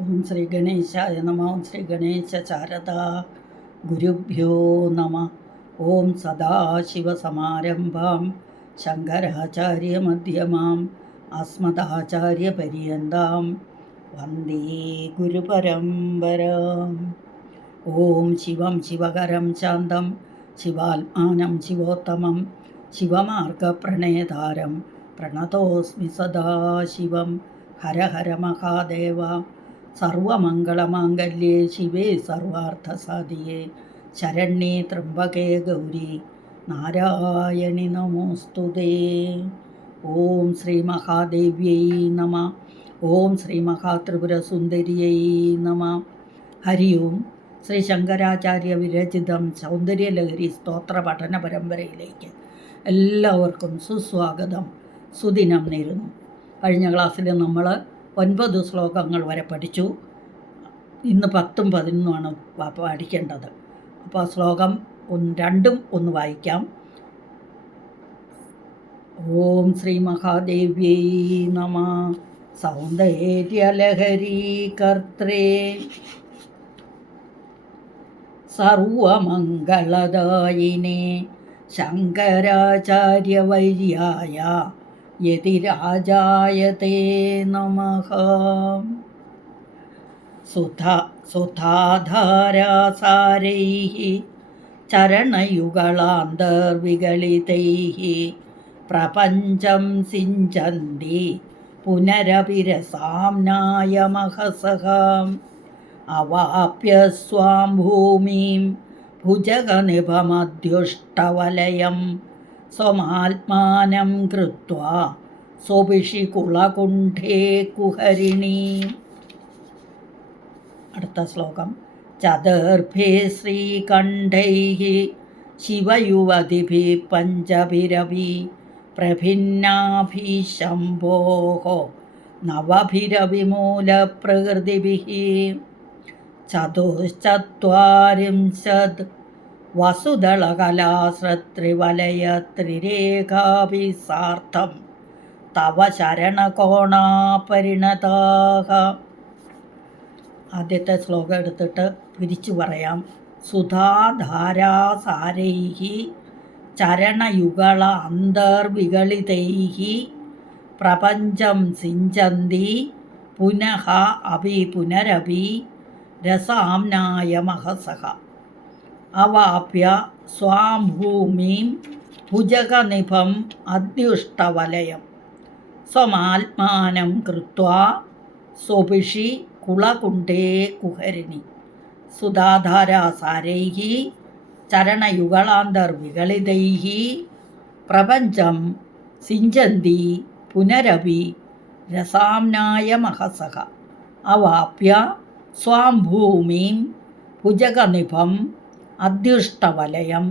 ഓം ശ്രീ ഗണേശായ നമ. ഓം ശ്രീ ഗണേശ ശാരദാ ഗുരുഭ്യോ നമ. ഓം സദാശിവസമാരംഭാം ശങ്കരാചാര്യമധ്യമാം അസ്മദാചാര്യപര്യന്താം വന്ദേ ഗുരുപരമ്പരാം. ഓം ശിവം ശിവകരം ശാന്തം ശിവാത്മാനം ശിവോത്തമം ശിവമാർഗപ്രണേതാരം പ്രണതോസ്മി സദാശിവം. ഹര ഹര മഹാദേവ. സർവമംഗളമാംഗല്യേ ശിവേ സർവാർത്ഥസാധിയേ ശരണ്യേ ത്രംബകേ ഗൗരി നാരായണി നമോസ്തുതേ. ഓം ശ്രീ മഹാദേവ്യൈ നമ. ഓം ശ്രീ മഹാത്രിപുരസുന്ദരിയൈ നമ. ഹരി ഓം. ശ്രീ ശങ്കരാചാര്യ വിരചിതം സൗന്ദര്യലഹരി സ്തോത്ര പഠന പരമ്പരയിലേക്ക് എല്ലാവർക്കും സുസ്വാഗതം, സുദിനം നേരുന്നു. കഴിഞ്ഞ ക്ലാസ്സിൽ നമ്മൾ 9 ശ്ലോകങ്ങൾ വരെ പഠിച്ചു. ഇന്ന് 10ഉം 11ഉമാണ് പഠിക്കേണ്ടത്. അപ്പോൾ ശ്ലോകം 2ഉം ഒന്ന് വായിക്കാം. ഓം ശ്രീ മഹാദേവ്യൈ നമ. സൗന്ദര്യലഹരി കർത്രേ സർവമംഗളദായിനേ ശങ്കരാചാര്യവര്യായ യതിരാജായതേ നമഃ. സുധാധാരാസാരൈഃ ചരണയുഗളാന്തർവിഗളിതൈഃ പ്രപഞ്ചം സിഞ്ചന്തി പുനരവിരസാംനായമഹസഃ. അവാപ്യ സ്വാം ഭൂമിം ഭുജഗനിഭമധ്യുഷ്ടവലയം സ്വമാത്മാനം കൃത്വാ സ്വഭിഷികുളകുണ്ഠേ കുഹരിണീ. അടുത്ത ശ്ലോകം. ചതുർഭേ ശ്രീകണ്ഠൈഃ ശിവയുവതിഭിः പഞ്ചഭിരവി പ്രഭിന്നാഭിः ശംഭോः നവഭിരവിമൂലപ്രകൃതിഭിः. ചതുശ്ചത്വാരിംശത് വസുദളകലാശ്രത്രിവലയത്രിരേഖാഭിः സാർദ്ധം തവ ശരണകോണാ പരിണതാഃ. ആദ്യത്തെ ശ്ലോകം എടുത്തിട്ട് പിരിച്ചു പറയാം. സുധാധാരാസാരൈഃ ചരണയുഗള അന്തർവിഗളിതൈഃ പ്രപഞ്ചം സിഞ്ചന്തി പുനഃ അഭി പുനരഭി രസാംനായമഹസഃ. അവാപ്യ സ്വാം ഭൂമിം ഭുജഗനിഭം അദ്യുഷ്ടവലയം സ്വമാത്മാനം കൃത്വാ സ്വഭിഷി കുളകുണ്ഠേ കുഹരിണി. സുധാധാരാസാരൈഃ ചരണയുഗളാന്തർവിഗളിതൈഃ പ്രപഞ്ചം സിഞ്ചന്തി പുനരഭി രസാംനായമഹസഃ. അവാപ്യ സ്വാം ഭൂമിം ഭുജഗനിഭം അദ്യുഷ്ടവലയം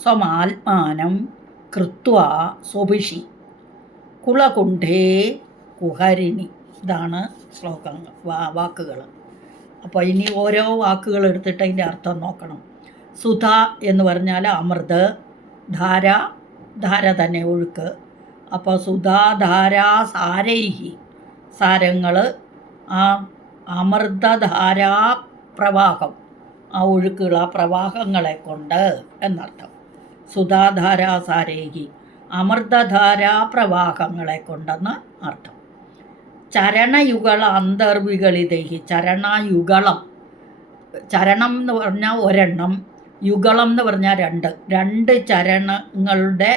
സ്വമാത്മാനം കൃത്വാ സ്വഭിഷി കുളകുണ്ഠേ കുഹരിണി. ഇതാണ് ശ്ലോകങ്ങൾ, വാക്കുകൾ. അപ്പോൾ ഇനി ഓരോ വാക്കുകൾ എടുത്തിട്ട് അതിൻ്റെ അർത്ഥം നോക്കണം. സുധ എന്ന് പറഞ്ഞാൽ അമൃത്, ധാര ധാര തന്നെ ഒഴുക്ക്. അപ്പോൾ സുധാധാരാസാരൈഹി സാരങ്ങൾ, ആ അമൃതധാരാ പ്രവാഹം, ആ ഒഴുക്കുകൾ, ആ പ്രവാഹങ്ങളെ കൊണ്ട് എന്നർത്ഥം. സുധാധാരാസാരൈഹി അമൃതധാരാ പ്രവാഹങ്ങളെ കൊണ്ടെന്ന് അർത്ഥം. ചരണയുഗള അന്തർവിഗളിതൈഹി ചരണയുഗളം. ചരണം എന്ന് പറഞ്ഞാൽ ഒരെണ്ണം, യുഗളം എന്ന് പറഞ്ഞാൽ രണ്ട് ചരണങ്ങളുടെ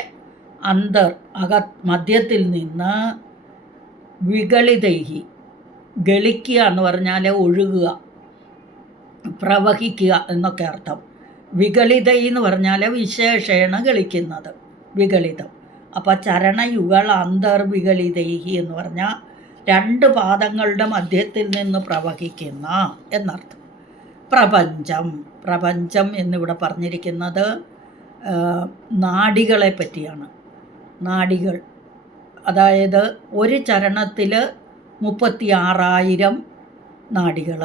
മധ്യത്തിൽ നിന്ന് വിഗളിതൈഹി ഗളിക്കുക എന്ന് പറഞ്ഞാൽ ഒഴുകുക, പ്രവഹിക്കുക എന്നൊക്കെ അർത്ഥം. വിഗളിതൈ എന്ന് പറഞ്ഞാൽ വിശേഷേണ ഗളിക്കുന്നത്, വിഗളിതം. അപ്പോൾ ചരണയുഗള അന്തർവിഗളിതൈഹി എന്ന് പറഞ്ഞാൽ 2 പാദങ്ങളുടെ മധ്യത്തിൽ നിന്ന് പ്രവഹിക്കുന്ന എന്നർത്ഥം. പ്രപഞ്ചം എന്നിവിടെ പറഞ്ഞിരിക്കുന്നത് നാഡികളെ പറ്റിയാണ്. നാഡികൾ, അതായത് ഒരു ചരണത്തിൽ 36,000 നാഡികൾ.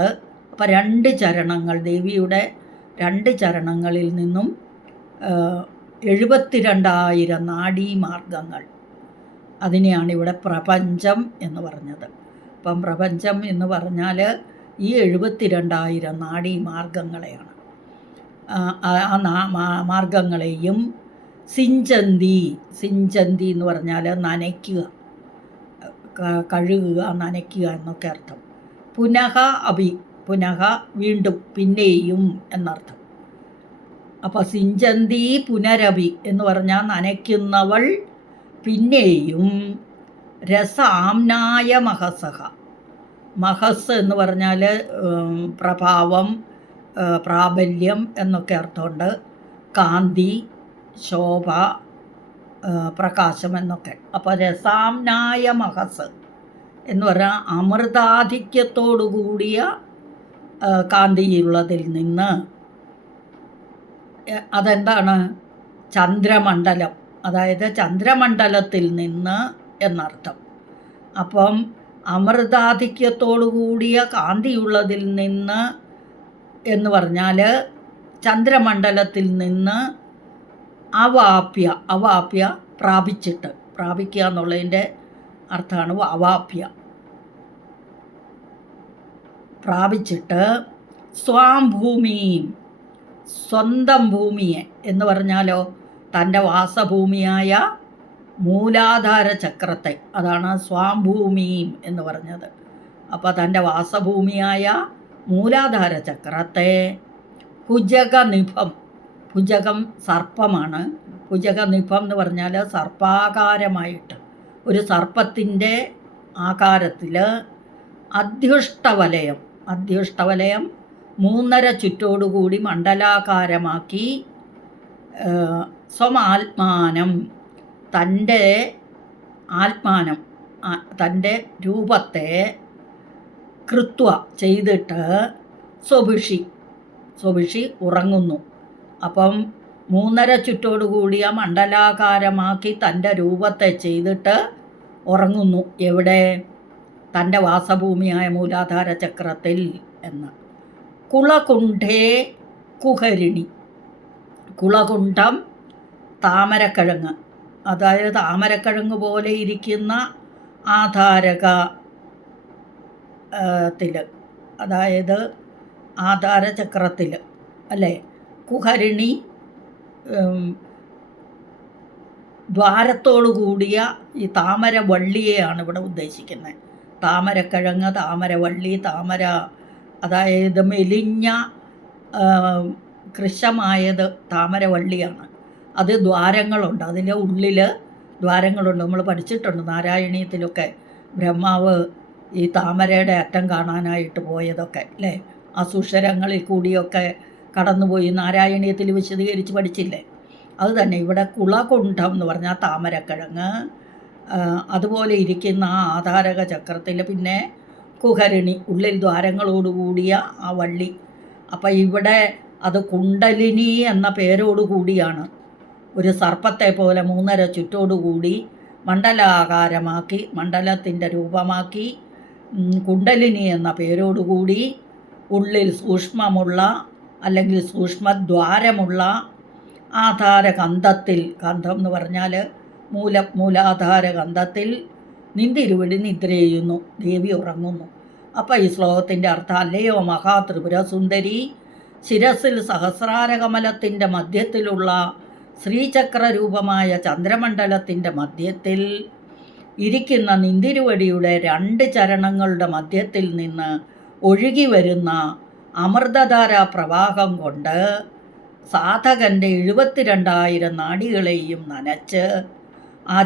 അപ്പോൾ 2 ചരണങ്ങൾ, ദേവിയുടെ 2 ചരണങ്ങളിൽ നിന്നും 72,000 നാഡീമാർഗങ്ങൾ. അതിനെയാണ് ഇവിടെ പ്രപഞ്ചം എന്ന് പറഞ്ഞത്. അപ്പം പ്രപഞ്ചം എന്ന് പറഞ്ഞാൽ ഈ 72,000 നാഡീമാർഗങ്ങളെയാണ്. മാർഗങ്ങളെയും സിഞ്ചന്തി എന്ന് പറഞ്ഞാൽ നനയ്ക്കുക, കഴുകുക, നനയ്ക്കുക എന്നൊക്കെ അർത്ഥം. പുനഃ അഭി, പുനഃ വീണ്ടും, പിന്നെയും എന്നർത്ഥം. അപ്പോൾ സിഞ്ചന്തി പുനരഭി എന്ന് പറഞ്ഞാൽ നനയ്ക്കുന്നവൾ പിന്നെയും. രസാംനായ മഹസഹ, മഹസ് എന്ന് പറഞ്ഞാൽ പ്രഭാവം, പ്രാബല്യം എന്നൊക്കെ അർത്ഥമുണ്ട്. കാന്തി, ശോഭ, പ്രകാശം എന്നൊക്കെ. അപ്പോൾ രസാംനായ മഹസ് എന്ന് പറഞ്ഞാൽ അമൃതാധിക്യത്തോടു കൂടിയ കാന്തിയുള്ളതിൽ നിന്ന്. അതെന്താണ്? ചന്ദ്രമണ്ഡലം, അതായത് ചന്ദ്രമണ്ഡലത്തിൽ നിന്ന് എന്നർത്ഥം. അപ്പം അമൃതാധിക്യത്തോടു കൂടിയ കാന്തിയുള്ളതിൽ നിന്ന് എന്ന് പറഞ്ഞാൽ ചന്ദ്രമണ്ഡലത്തിൽ നിന്ന് അവാപ്യ പ്രാപിച്ചിട്ട്, പ്രാപിക്കുക എന്നുള്ളതിൻ്റെ അർത്ഥമാണ് അവാപ്യ, പ്രാപിച്ചിട്ട്. സ്വാംഭൂമിയും, സ്വന്തം ഭൂമിയെ എന്ന് പറഞ്ഞാലോ തൻ്റെ വാസഭൂമിയായ മൂലാധാര ചക്രത്തെ, അതാണ് സ്വാംഭൂമിയും എന്ന് പറഞ്ഞത്. അപ്പോൾ തൻ്റെ വാസഭൂമിയായ മൂലാധാര ചക്രത്തെ. ഭുജഗനിഭം, ഭുജകം സർപ്പമാണ്. ഭുജഗനിഭം എന്ന് പറഞ്ഞാൽ സർപ്പാകാരമായിട്ട്, ഒരു സർപ്പത്തിൻ്റെ ആകാരത്തിൽ. അധ്യുഷ്ടവലയം, അധ്യുഷ്ടവലയം 3.5 ചുറ്റോടുകൂടി മണ്ഡലാകാരമാക്കി. സ്വമാത്മാനം, തൻ്റെ ആത്മാനം, തൻ്റെ രൂപത്തെ കൃത്വ ചെയ്തിട്ട്. സ്വഭിഷി ഉറങ്ങുന്നു. അപ്പം 3.5 ചുറ്റോടുകൂടിയ മണ്ഡലാകാരമാക്കി തൻ്റെ രൂപത്തെ ചെയ്തിട്ട് ഉറങ്ങുന്നു. എവിടെ? തൻ്റെ വാസഭൂമിയായ മൂലാധാര ചക്രത്തിൽ എന്ന്. കുളകുണ്ഠേ കുഹരിണി, കുളകുണ്ഠം താമരക്കിഴങ്ങ്, അതായത് താമരക്കിഴങ്ങ് പോലെ ഇരിക്കുന്ന ആധാരകത്തിൽ, അതായത് ആധാരചക്രത്തിൽ അല്ലേ. കുഹരിണി ദ്വാരത്തോടു കൂടിയ ഈ താമരവള്ളിയെയാണ് ഇവിടെ ഉദ്ദേശിക്കുന്നത്. താമരക്കിഴങ്ങ്, താമരവള്ളി, താമര, അതായത് മെലിഞ്ഞ കൃശമായത് താമരവള്ളിയാണ്. അത് ദ്വാരങ്ങളുണ്ട്, അതിൻ്റെ ഉള്ളിൽ ദ്വാരങ്ങളുണ്ട്. നമ്മൾ പഠിച്ചിട്ടുണ്ട് നാരായണീയത്തിലൊക്കെ, ബ്രഹ്മാവ് ഈ താമരയുടെ അറ്റം കാണാനായിട്ട് പോയതൊക്കെ അല്ലേ, അസുഷരങ്ങളിൽ കൂടിയൊക്കെ കടന്നുപോയി നാരായണീയത്തിൽ വിശദീകരിച്ച് പഠിച്ചില്ലേ. അതുതന്നെ ഇവിടെ കുളകുണ്ഠം എന്ന് പറഞ്ഞാൽ താമരക്കിഴങ്ങ്, അതുപോലെ ഇരിക്കുന്ന ആ ആധാരക ചക്രത്തിൽ. പിന്നെ കുഹരിണി, ഉള്ളിൽ ദ്വാരങ്ങളോടുകൂടിയ ആ വള്ളി. അപ്പം ഇവിടെ അത് കുണ്ടലിനി എന്ന പേരോടുകൂടിയാണ്. ഒരു സർപ്പത്തെ പോലെ 3.5 ചുറ്റോടുകൂടി മണ്ഡലാകാരമാക്കി, മണ്ഡലത്തിൻ്റെ രൂപമാക്കി, കുണ്ടലിനി എന്ന പേരോടുകൂടി ഉള്ളിൽ സൂക്ഷ്മമുള്ള അല്ലെങ്കിൽ സൂക്ഷ്മദ്വാരമുള്ള ആധാരകന്ധത്തിൽ, കന്ധം എന്ന് പറഞ്ഞാൽ മൂലാധാരകന്ധത്തിൽ നിന്തിരുവടി നിദ്ര ചെയ്യുന്നു, ദേവി ഉറങ്ങുന്നു. അപ്പോൾ ഈ ശ്ലോകത്തിൻ്റെ അർത്ഥം, അല്ലയോ മഹാത്രിപുര സുന്ദരി, ശിരസിൽ സഹസ്രാരകമലത്തിൻ്റെ മധ്യത്തിലുള്ള ശ്രീചക്രരൂപമായ ചന്ദ്രമണ്ഡലത്തിൻ്റെ മധ്യത്തിൽ ഇരിക്കുന്ന നിന്തിരുവടിയുടെ 2 ചരണങ്ങളുടെ മധ്യത്തിൽ നിന്ന് ഒഴുകി വരുന്ന അമൃതധാര പ്രവാഹം കൊണ്ട് സാധകൻ്റെ 72,000 നാഡികളെയും നനച്ച് ആ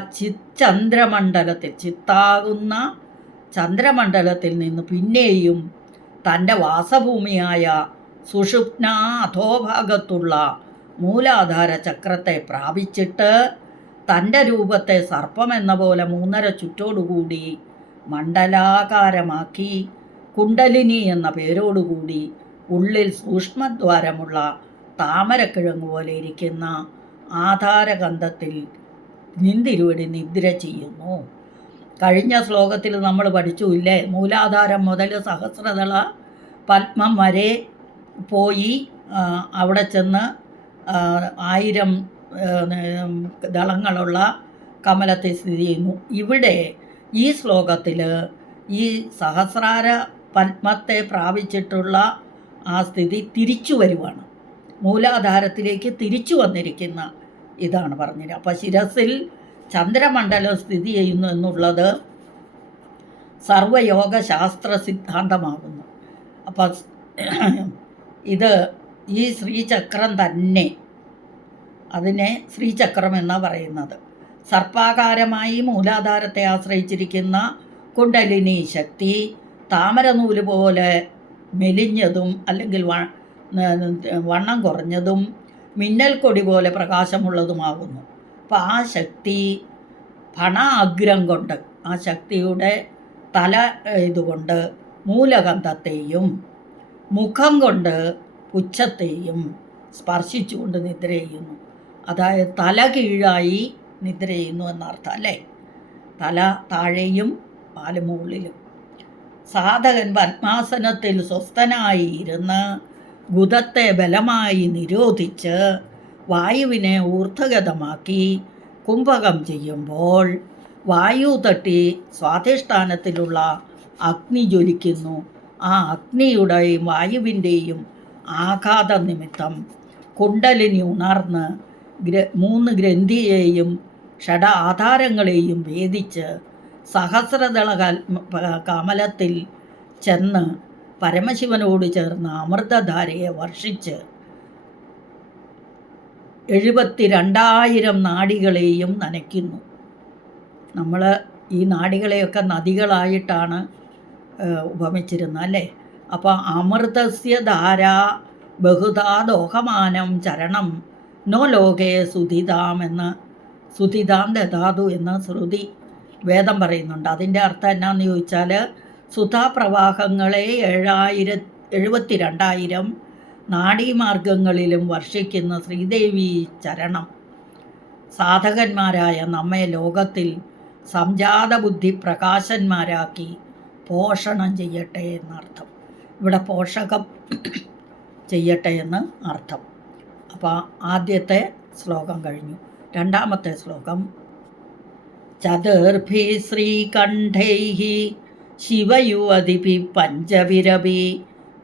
ചന്ദ്രമണ്ഡലത്തിൽ, ചിത്താകുന്ന ചന്ദ്രമണ്ഡലത്തിൽ നിന്ന് പിന്നെയും തൻ്റെ വാസഭൂമിയായ സുഷുപ്ന അധോഭാഗത്തുള്ള മൂലാധാര ചക്രത്തെ പ്രാപിച്ചിട്ട് തൻ്റെ രൂപത്തെ സർപ്പമെന്ന പോലെ 3.5 ചുറ്റോടുകൂടി മണ്ഡലാകാരമാക്കി കുണ്ടലിനി എന്ന പേരോടുകൂടി ഉള്ളിൽ സൂക്ഷ്മദ്വാരമുള്ള താമരക്കിഴങ്ങ് പോലെ ഇരിക്കുന്ന ആധാരകന്ധത്തിൽ നിന്തിരുവടി നിദ്ര ചെയ്യുന്നു. കഴിഞ്ഞ ശ്ലോകത്തിൽ നമ്മൾ പഠിച്ചു ഇല്ലേ, മൂലാധാരം മുതൽ സഹസ്രദള പത്മം വരെ പോയി അവിടെ ചെന്ന് 1000 ദളങ്ങളുള്ള കമലത്തെ സ്ഥിതി ചെയ്യുന്നു. ഇവിടെ ഈ ശ്ലോകത്തിൽ ഈ സഹസ്രാര പത്മത്തെ പ്രാപിച്ചിട്ടുള്ള ആ സ്ഥിതി തിരിച്ചു വരുവാണ്, മൂലാധാരത്തിലേക്ക് തിരിച്ചു വന്നിരിക്കുന്ന ഇതാണ് പറഞ്ഞത്. അപ്പോൾ ശിരസിൽ ചന്ദ്രമണ്ഡലം സ്ഥിതി ചെയ്യുന്നു എന്നുള്ളത് സർവയോഗശാസ്ത്ര സിദ്ധാന്തമാകുന്നു. അപ്പം ഇത് ഈ ശ്രീചക്രം തന്നെ, അതിനെ ശ്രീചക്രം എന്നാണ് പറയുന്നത്. സർപ്പാകാരമായി മൂലാധാരത്തെ ആശ്രയിച്ചിരിക്കുന്ന കുണ്ടലിനി ശക്തി താമരനൂല് പോലെ മെലിഞ്ഞതും അല്ലെങ്കിൽ വണ്ണം കുറഞ്ഞതും മിന്നൽ കൊടി പോലെ പ്രകാശമുള്ളതുമാകുന്നു. അപ്പോൾ ആ ശക്തി ഫണാഗ്രം കൊണ്ട്, ആ ശക്തിയുടെ തല ഇതുകൊണ്ട് മൂലകന്ധത്തെയും മുഖം കൊണ്ട് പുച്ഛത്തെയും സ്പർശിച്ചുകൊണ്ട് നിദ്ര ചെയ്യുന്നു. അതായത് തല കീഴായി നിദ്ര ചെയ്യുന്നു എന്നർത്ഥം അല്ലേ. തല താഴെയും പാല് മുകളിലും. സാധകൻ പത്മാസനത്തിൽ സ്വസ്ഥനായി ഇരുന്ന് ഗുദത്തെ ബലമായി നിരോധിച്ച് വായുവിനെ ഊർധ്വഗതമാക്കി കുംഭകം ചെയ്യുമ്പോൾ വായു തട്ടി സ്വാധിഷ്ഠാനത്തിലുള്ള അഗ്നി ജ്വലിക്കുന്നു. ആ അഗ്നിയുടെയും വായുവിൻ്റെയും ആഘാത നിമിത്തം കുണ്ടലിനി ഉണർന്ന് 3 ഗ്രന്ഥിയെയും ഷഡ ആധാരങ്ങളെയും ഭേദിച്ച് സഹസ്രദള കമലത്തിൽ ചെന്ന് പരമശിവനോട് ചേർന്ന് അമൃതധാരയെ വർഷിച്ച് 72,000 നാഡികളെയും നനയ്ക്കുന്നു. നമ്മൾ ഈ നാഡികളെയൊക്കെ നദികളായിട്ടാണ് ഉപമിച്ചിരുന്നത് അല്ലേ. അപ്പോൾ അമൃതസ്യ ധാര ബഹുധാ ദോഹമാനം ചരണം നോ ലോകേ സുധിതാം എന്ന്, സുധിതാം ദധാതു എന്ന ശ്രുതി വേദം പറയുന്നുണ്ട്. അതിൻ്റെ അർത്ഥം എന്നാന്ന് ചോദിച്ചാൽ സുധാപ്രവാഹങ്ങളെ 72,000 നാഡീമാർഗങ്ങളിലും വർഷിക്കുന്ന ശ്രീദേവി ചരണം സാധകന്മാരായ നമ്മെ ലോകത്തിൽ സംജാത ബുദ്ധി പ്രകാശന്മാരാക്കി പോഷണം ചെയ്യട്ടെ എന്നർത്ഥം. ഇവിടെ പോഷകം ചെയ്യട്ടെ എന്ന് അർത്ഥം. അപ്പോൾ ആദ്യത്തെ ശ്ലോകം കഴിഞ്ഞു. രണ്ടാമത്തെ ശ്ലോകം ചതുർഭി ശ്രീകണ്ഠൈഃ ശിവയുവതിഭി പഞ്ചഭിരഭി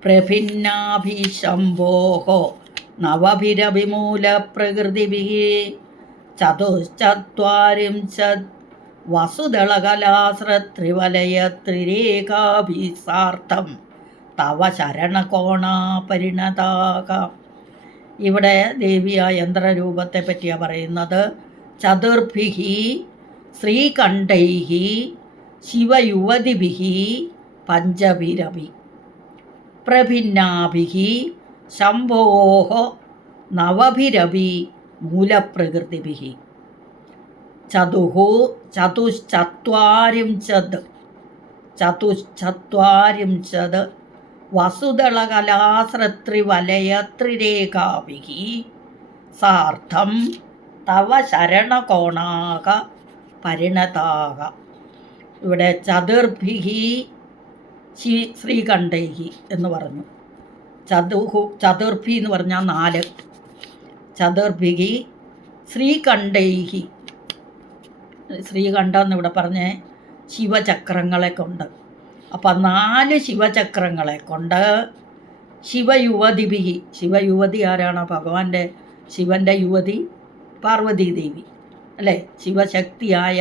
പ്രഭിന്നാഭി ശംഭോഃ നവഭിരഭിമൂലപ്രകൃതിഭിः ചതുശ്ചത്വാരിംശത് വസുദളകലാസ്രത്രിവലയത്രിരേഖാഭിസാർത്ഥം തവ ശരണകോണാ പരിണതാക. ഇവിടെ ദേവിയായ യന്ത്രരൂപത്തെ പറ്റിയാണ് പറയുന്നത്. ചതുർഭിഃ ശ്രീകണ്ഠൈഃ ശിവയുവതിഭിः പഞ്ചഭിരഭി പ്രഭിന്നാഭിः ശംഭോഃ നവഭിരഭി മൂലപ്രകൃതിഭിः ചതുശ്ചത്വാരിംശത് വസുദളകലാസ്രത്രിവലയത്രിരേഖാഭിः സാർത്ഥം തവ ശരണകോണാക പരിണതാക. ഇവിടെ ചതുർഭിഃ ശ്രീകണ്ഠൈഃ എന്ന് പറഞ്ഞു. ചതുർഭി എന്ന് പറഞ്ഞാൽ 4. ചതുർഭിഃ ശ്രീകണ്ഠൈഃ, ശ്രീകണ്ഠം എന്നിവിടെ പറഞ്ഞ് ശിവചക്രങ്ങളെ കൊണ്ട്. അപ്പം 4 ശിവചക്രങ്ങളെ കൊണ്ട് ശിവയുവതിഭിः, ശിവയുവതി ആരാണ്? ഭഗവാന്റെ ശിവൻ്റെ യുവതി പാർവതീദേവി അല്ലേ, ശിവശക്തിയായ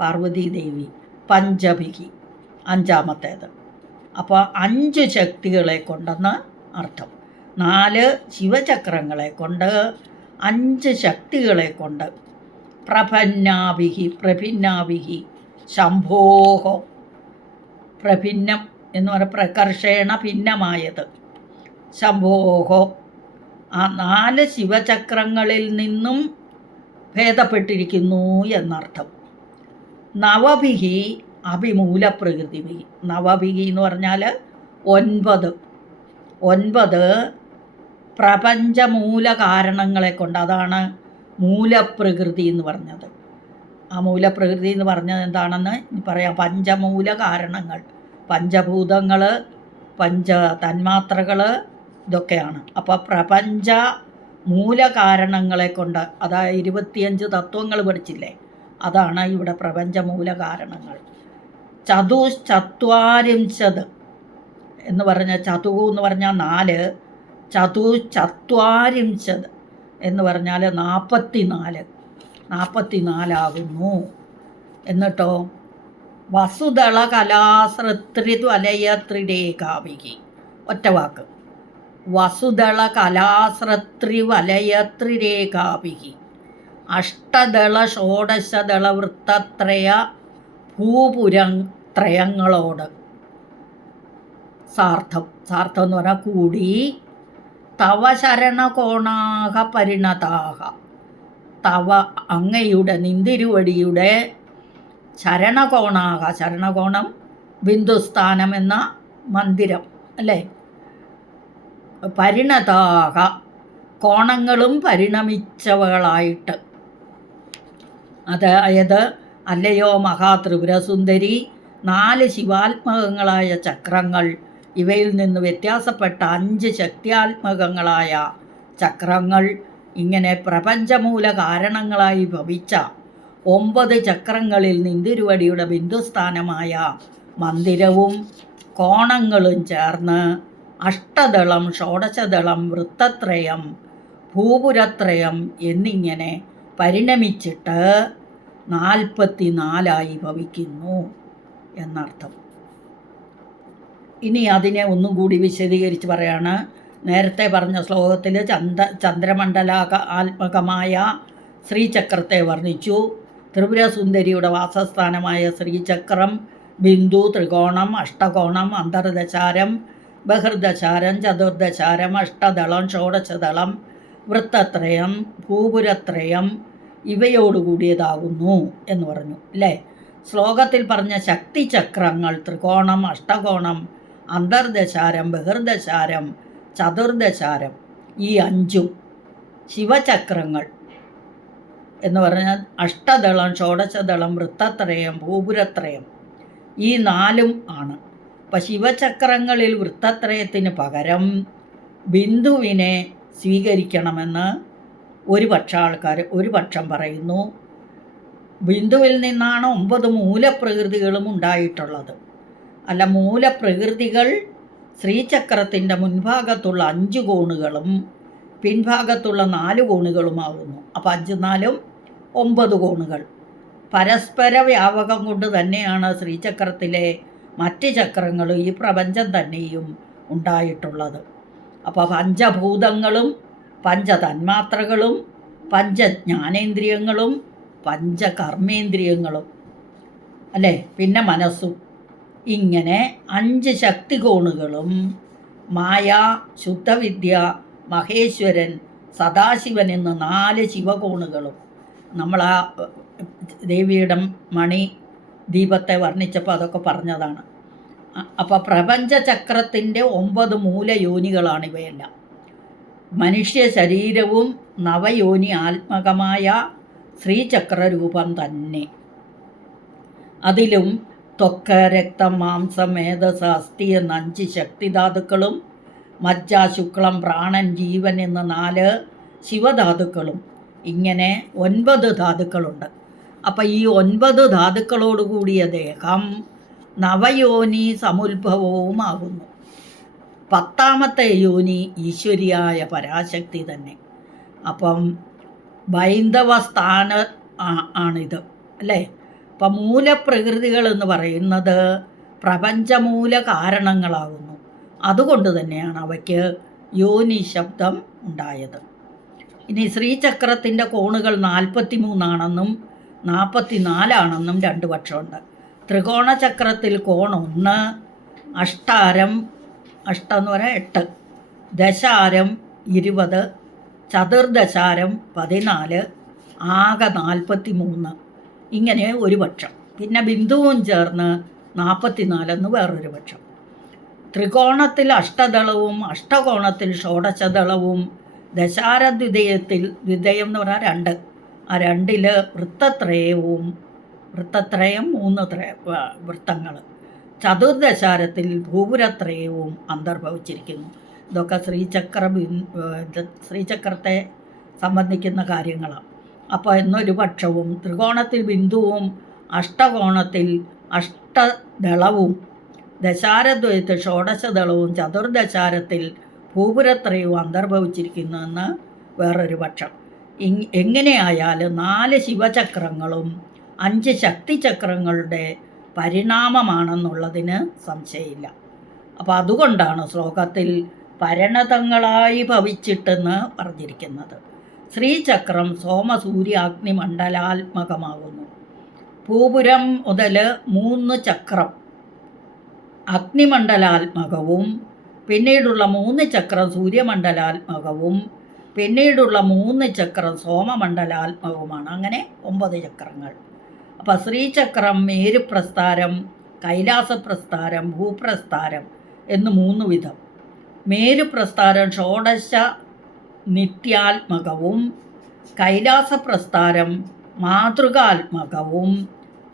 പാർവതീദേവി. പഞ്ചഭിഃ 5ാമത്തേത്. അപ്പോൾ 5 ശക്തികളെ കൊണ്ടെന്ന് അർത്ഥം. 4 ശിവചക്രങ്ങളെ കൊണ്ട് 5 ശക്തികളെ കൊണ്ട്. പ്രഭിന്നാഭിः ശംഭോഃ, പ്രഭിന്നം എന്ന് പറഞ്ഞാൽ പ്രകർഷേണ ഭിന്നമായത്. ശംഭോഃ ആ 4 ശിവചക്രങ്ങളിൽ നിന്നും ഭേദപ്പെട്ടിരിക്കുന്നു എന്നർത്ഥം. നവഭിഃ അഭിമൂലപ്രകൃതിഭിः, നവഭിഃ എന്ന് പറഞ്ഞാൽ 9 പ്രപഞ്ചമൂല കാരണങ്ങളെ കൊണ്ട്. അതാണ് മൂലപ്രകൃതി എന്ന് പറഞ്ഞത്. ആ മൂലപ്രകൃതി എന്ന് പറഞ്ഞത് എന്താണെന്ന് പറയാം. പഞ്ചമൂല കാരണങ്ങൾ, പഞ്ചഭൂതങ്ങൾ, തന്മാത്രകൾ, ഇതൊക്കെയാണ്. അപ്പോൾ പ്രപഞ്ച മൂലകാരണങ്ങളെ കൊണ്ട്, അതായത് 25 തത്വങ്ങൾ പഠിച്ചില്ലേ, അതാണ് ഇവിടെ പ്രപഞ്ചമൂല കാരണങ്ങൾ. ചതുശ്ചത്വാരിംശത് എന്ന് പറഞ്ഞ ചതു എന്ന് പറഞ്ഞാൽ 4, ചതു ചത്വാരിംശത് എന്ന് പറഞ്ഞാൽ 44 എന്നിട്ടോ വസുദള കലാശ്രത്രിവലയത്രിരേഖാവികി, ഒറ്റ വാക്ക്, വസുദള കലാശ്രത്രിവലയത്രിരേഖാവികി അഷ്ടദള ഷോഡശദള വൃത്തത്രയ ഭൂപുരത്രയങ്ങളോട് സാർത്ഥം എന്ന് പറഞ്ഞാൽ കൂടി തവ ശരണകോണാഹ പരിണതാഹ, തവ അങ്ങയുടെ നിന്തിരുവടിയുടെ ശരണകോണാഹ, ശരണകോണം ബിന്ദുസ്ഥാനം എന്ന മന്ദിരം അല്ലേ, പരിണതാഹ കോണങ്ങളും പരിണമിച്ചവളായിട്ട്, അതായത് അല്ലയോ മഹാത്രിപുരസുന്ദരി, 4 ശിവാത്മകങ്ങളായ ചക്രങ്ങൾ, ഇവയിൽ നിന്ന് വ്യത്യാസപ്പെട്ട 5 ശക്തിയാത്മകങ്ങളായ ചക്രങ്ങൾ, ഇങ്ങനെ പ്രപഞ്ചമൂല കാരണങ്ങളായി ഭവിച്ച 9 ചക്രങ്ങളിൽ നിന്തിരുവടിയുടെ ബിന്ദുസ്ഥാനമായ മന്ദിരവും കോണങ്ങളും ചേർന്ന് അഷ്ടദളം, ഷോഡശദളം, വൃത്തത്രയം, ഭൂപുരത്രയം എന്നിങ്ങനെ പരിണമിച്ചിട്ട് 44 ഭവിക്കുന്നു എന്നർത്ഥം. ഇനി അതിനെ ഒന്നും കൂടി വിശദീകരിച്ച് പറയാണ്. നേരത്തെ പറഞ്ഞ ശ്ലോകത്തിൽ ചന്ദ്രമണ്ഡലാത്മകമായ ശ്രീചക്രത്തെ വർണ്ണിച്ചു. ത്രിപുരസുന്ദരിയുടെ വാസസ്ഥാനമായ ശ്രീചക്രം ബിന്ദു, ത്രികോണം, അഷ്ടകോണം, അന്തർദശാരം, ബഹിർദശാരം, ചതുർദശാരം, അഷ്ടദളം, ഷോഡശദളം, വൃത്തത്രയം, ഭൂപുരത്രയം ഇവയോടുകൂടിയതാകുന്നു എന്ന് പറഞ്ഞു അല്ലേ. ശ്ലോകത്തിൽ പറഞ്ഞ ശക്തിചക്രങ്ങൾ ത്രികോണം, അഷ്ടകോണം, അന്തർദശാരം, ബഹിർദശാരം, ചതുർദശാരം ഈ 5ഉം ശിവചക്രങ്ങൾ എന്ന് പറഞ്ഞാൽ അഷ്ടദളം, ഷോഡശദളം, വൃത്തത്രയം, ഭൂപുരത്രയം ഈ 4ഉം ആണ്. അപ്പം ശിവചക്രങ്ങളിൽ വൃത്തത്രയത്തിന് പകരം ബിന്ദുവിനെ സ്വീകരിക്കണമെന്ന് ഒരു പക്ഷം പറയുന്നു. ബിന്ദുവിൽ നിന്നാണ് 9 മൂലപ്രകൃതികളും ഉണ്ടായിട്ടുള്ളത്. അല്ല, മൂലപ്രകൃതികൾ ശ്രീചക്രത്തിൻ്റെ മുൻഭാഗത്തുള്ള 5 കോണുകളും പിൻഭാഗത്തുള്ള 4 കോണുകളുമാകുന്നു. അപ്പോൾ 5 4 9 കോണുകൾ. പരസ്പര വ്യാപകം കൊണ്ട് തന്നെയാണ് ശ്രീചക്രത്തിലെ മറ്റ് ചക്രങ്ങൾ, ഈ പ്രപഞ്ചം തന്നെയും ഉണ്ടായിട്ടുള്ളത്. അപ്പോൾ പഞ്ചഭൂതങ്ങളും പഞ്ചതന്മാത്രകളും പഞ്ചജ്ഞാനേന്ദ്രിയങ്ങളും പഞ്ചകർമ്മേന്ദ്രിയങ്ങളും അല്ലേ, പിന്നെ മനസ്സും, ഇങ്ങനെ 5 ശക്തികോണുകളും മായ, ശുദ്ധവിദ്യ, മഹേശ്വരൻ, സദാശിവൻ എന്ന് 4 ശിവകോണുകളും. നമ്മൾ ആ ദേവിയുടെ മണി ദീപത്തെ വർണ്ണിച്ചപ്പോൾ അതൊക്കെ പറഞ്ഞതാണ്. അപ്പോൾ പ്രപഞ്ചചക്രത്തിൻ്റെ 9 മൂലയോനികളാണ് ഇവയെല്ലാം. മനുഷ്യ ശരീരവും നവയോനി ആത്മകമായ ശ്രീചക്രരൂപം തന്നെ. അതിലും ത്വക്ക്, രക്തം, മാംസം, മേധസ്, അസ്ഥി എന്ന 5 ശക്തിധാതുക്കളും മജ്ജ, ശുക്ലം, പ്രാണൻ, ജീവൻ എന്ന 4 ശിവധാതുക്കളും, ഇങ്ങനെ 9 ധാതുക്കളുണ്ട്. അപ്പം ഈ 9 ധാതുക്കളോട് കൂടിയ ദേഹം നവയോനി സമുദ്ഭവവുമാകുന്നു. 10ാമത്തെ യോനി ഈശ്വരിയായ പരാശക്തി തന്നെ. അപ്പം ബൈന്ദവ സ്ഥാന ആണിത് അല്ലേ. അപ്പം മൂലപ്രകൃതികൾ എന്ന് പറയുന്നത് പ്രപഞ്ചമൂല കാരണങ്ങളാകുന്നു. അതുകൊണ്ട് തന്നെയാണ് അവയ്ക്ക് യോനി ശബ്ദം ഉണ്ടായത്. ഇനി ശ്രീചക്രത്തിൻ്റെ കോണുകൾ 43 44 2 പക്ഷമുണ്ട്. ത്രികോണചക്രത്തിൽ കോൺ 1, അഷ്ടാരം, എന്ന് പറഞ്ഞാൽ 8, ദശാരം 20, ചതുർദശാരം 14, ആകെ 43 ഇങ്ങനെ ഒരു പക്ഷം. പിന്നെ ബിന്ദുവും ചേർന്ന് 44 വേറൊരു പക്ഷം. ത്രികോണത്തിൽ അഷ്ടദളവും അഷ്ടകോണത്തിൽ ഷോഡശദളവും ദശാരദ്വിതയത്തിൽ, ദ്വിതയം എന്ന് പറഞ്ഞാൽ 2, ആ 2ൽ വൃത്തത്രയം 3 വൃത്തങ്ങൾ, ചതുർദശാരത്തിൽ ഭൂപുരത്രയവും അന്തർഭവിച്ചിരിക്കുന്നു. ഇതൊക്കെ ശ്രീചക്രത്തെ സംബന്ധിക്കുന്ന കാര്യങ്ങളാണ്. അപ്പോൾ എന്നൊരു പക്ഷവും ത്രികോണത്തിൽ ബിന്ദുവും അഷ്ടകോണത്തിൽ അഷ്ടദളവും ദശാരദ്വയത്തിൽ ഷോഡശദളവും ചതുർദശാരത്തിൽ ഭൂപുരത്രയവും അന്തർഭവിച്ചിരിക്കുന്നുവെന്ന് വേറൊരു പക്ഷം. എങ്ങനെയായാലും 4 ശിവചക്രങ്ങളും 5 ശക്തിചക്രങ്ങളുടെ പരിണാമമാണെന്നുള്ളതിന് സംശയമില്ല. അപ്പോൾ അതുകൊണ്ടാണ് ശ്ലോകത്തിൽ പരിണതങ്ങളായി ഭവിച്ചിട്ടെന്ന് പറഞ്ഞിരിക്കുന്നത്. ശ്രീചക്രം സോമസൂര്യാഗ്നി മണ്ഡലാത്മകമാകുന്നു. ഭൂപുരം മുതൽ 3 ചക്രം അഗ്നിമണ്ഡലാത്മകവും പിന്നീടുള്ള 3 ചക്രം സൂര്യമണ്ഡലാത്മകവും പിന്നീടുള്ള 3 ചക്രം സോമമണ്ഡലാത്മകവുമാണ്. അങ്ങനെ 9 ചക്രങ്ങൾ. അപ്പോൾ ശ്രീചക്രം മേരുപ്രസ്ഥാരം, കൈലാസപ്രസ്ഥാരം, ഭൂപ്രസ്ഥാരം എന്ന് 3 വിധം. മേരുപ്രസ്ഥാരം ഷോഡശ നിത്യാത്മകവും കൈലാസപ്രസ്ഥാരം മാതൃകാത്മകവും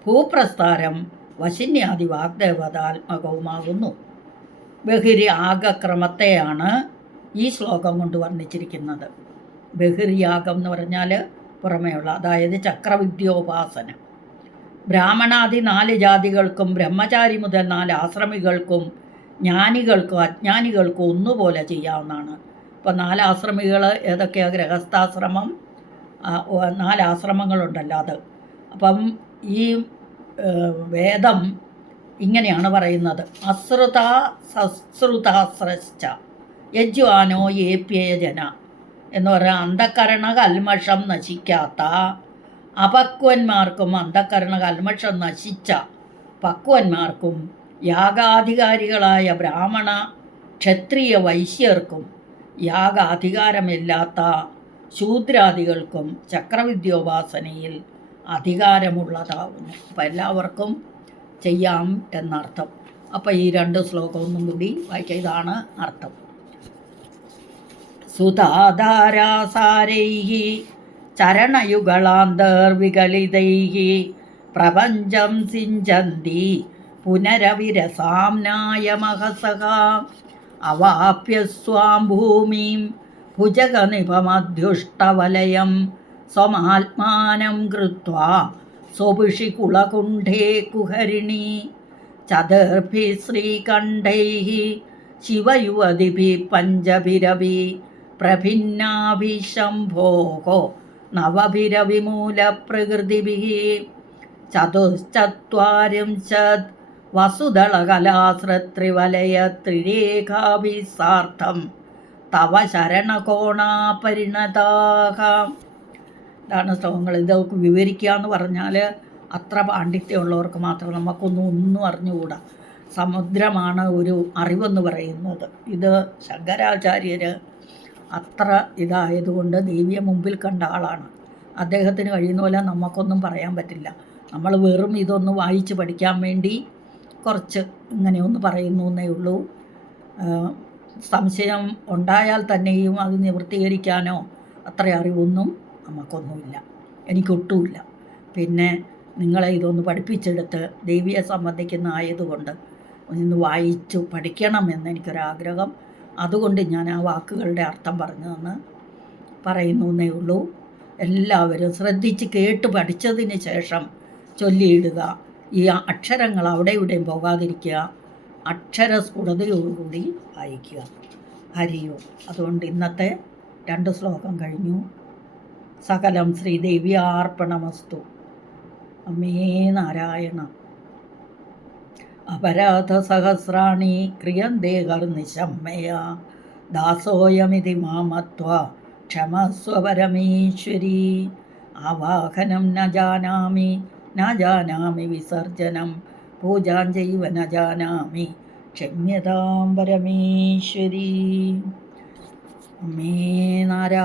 ഭൂപ്രസ്ഥാരം വശിന്യാദി വാഗ്ദേവതാത്മകവുമാകുന്നു. ബഹിര്യാഗക്രമത്തെയാണ് ഈ ശ്ലോകം കൊണ്ട് വർണ്ണിച്ചിരിക്കുന്നത്. ബഹിര്യാഗം എന്ന് പറഞ്ഞാൽ പുറമേയുള്ള, അതായത് ചക്രവിദ്യോപാസന. ബ്രാഹ്മണാദി 4 ജാതികൾക്കും ബ്രഹ്മചാരി മുതൽ 4 ആശ്രമികൾക്കും ജ്ഞാനികൾക്കും അജ്ഞാനികൾക്കും ഒന്നുപോലെ ചെയ്യാവുന്നതാണ്. ഇപ്പോൾ 4 ആശ്രമികൾ ഏതൊക്കെയാണ്? ഗൃഹസ്ഥാശ്രമം, 4 ആശ്രമങ്ങളുണ്ടല്ലോ അത്. അപ്പം ഈ വേദം ഇങ്ങനെയാണ് പറയുന്നത്: അശ്രുത സശ്രുതാശ്രശ്ച യജ്വാനോ യേപ്യജന എന്ന് പറഞ്ഞാൽ അന്ധകരണ കൽമഷം നശിക്കാത്ത അപക്വന്മാർക്കും അന്ധകരണ കൽമഷം നശിച്ച പക്വന്മാർക്കും യാഗാധികാരികളായ ബ്രാഹ്മണ ക്ഷത്രിയ വൈശ്യർക്കും യാഗാധികാരമില്ലാത്ത ശൂദ്രാദികൾക്കും ചക്രവിദ്യോപാസനയിൽ അധികാരമുള്ളതാവുന്നു. അപ്പം എല്ലാവർക്കും ചെയ്യാം എന്നർത്ഥം. അപ്പോൾ ഈ 2 ശ്ലോകം ഒന്നും കൂടി വായിക്കാം. ഇതാണ് അർത്ഥം. സുധാധാരാസാരൈഃ ചരണയുഗളാന്തർവികലിതൈഃ പ്രപഞ്ചം സിഞ്ചന്തി പുനരവിരസാം നായമഹസഃ അവാപ്യ സ്വാം ഭൂമിം ഭുജഗനിഭമധ്യുഷ്ടവലയം സ്വമാത്മാനം കൃത്വാ സ്വപുഷി കുളകുണ്ഠേ കുഹരിണി ചതുർഭിः ശ്രീകണ്ഠൈः ശിവയുവതിഭിः പഞ്ചഭിരവി പ്രഭിന്നാഭിശംഭോः നവഭിരവിമൂലപ്രകൃതിഭിः ചതുശ്ചത്വാരിംശത് വസുദളകലാശ്രത്രിവലയത്രിരേഖാഭിः സാർദ്ധം തവ ശരണകോണാപരിണതാഃ. ഇതാണ് ശ്ലോകങ്ങൾ. ഇതൊക്കെ വിവരിക്കുക എന്ന് പറഞ്ഞാൽ അത്ര പാണ്ഡിത്യമുള്ളവർക്ക് മാത്രം, ഒന്നും അറിഞ്ഞുകൂടാ. സമുദ്രമാണ് ഒരു അറിവെന്ന് പറയുന്നത്. ഇത് ശങ്കരാചാര്യർ അത്ര ഇതായതുകൊണ്ട് ദേവിയെ മുമ്പിൽ കണ്ട ആളാണ്. അദ്ദേഹത്തിന് കഴിയുന്ന പോലെ നമുക്കൊന്നും പറയാൻ പറ്റില്ല. നമ്മൾ വെറും ഇതൊന്ന് വായിച്ച് പഠിക്കാൻ വേണ്ടി കുറച്ച് ഇങ്ങനെയൊന്ന് പറയുന്നു എന്നേ ഉള്ളൂ. സംശയം ഉണ്ടായാൽ തന്നെയും അത് നിവൃത്തീകരിക്കാനോ അത്ര അറിവൊന്നും നമുക്കൊന്നുമില്ല, എനിക്കൊട്ടുമില്ല. പിന്നെ നിങ്ങളെ ഇതൊന്ന് പഠിപ്പിച്ചെടുത്ത് ദേവിയെ സംബന്ധിക്കുന്ന ആയതുകൊണ്ട് ഒന്ന് വായിച്ചു പഠിക്കണമെന്ന് എനിക്കൊരാഗ്രഹം. അതുകൊണ്ട് ഞാൻ ആ വാക്കുകളുടെ അർത്ഥം പറഞ്ഞതെന്ന് പറയുന്നു എന്നേ ഉള്ളൂ. എല്ലാവരും ശ്രദ്ധിച്ച് കേട്ട് പഠിച്ചതിന് ശേഷം ചൊല്ലിയിടുക. ഈ അക്ഷരങ്ങൾ അവിടെ ഇവിടെയും പോകാതിരിക്കുക. അക്ഷരസ്ഫുടതയോടുകൂടി വായിക്കുക. ഹരിയോ. അതുകൊണ്ട് ഇന്നത്തെ 2 ശ്ലോകം കഴിഞ്ഞു. സകലം ശ്രീദേവ്യാർപ്പണമസ്തു. അമ്മേ നാരായണ. അപരാധസഹസ്രാണി ക്രിയന്തേ കർനിശമ്മയ ദാസോയമിതി മാമത്വാ ക്ഷമസ്വ പരമേശ്വരി. ആവാഹനം ന ജാനാമി വിസർജനം പൂജാം ചൈവ ന ജാനാമി ക്ഷമ്യതാം പരമേശ്വരി. അമ്മേ നാരായണ.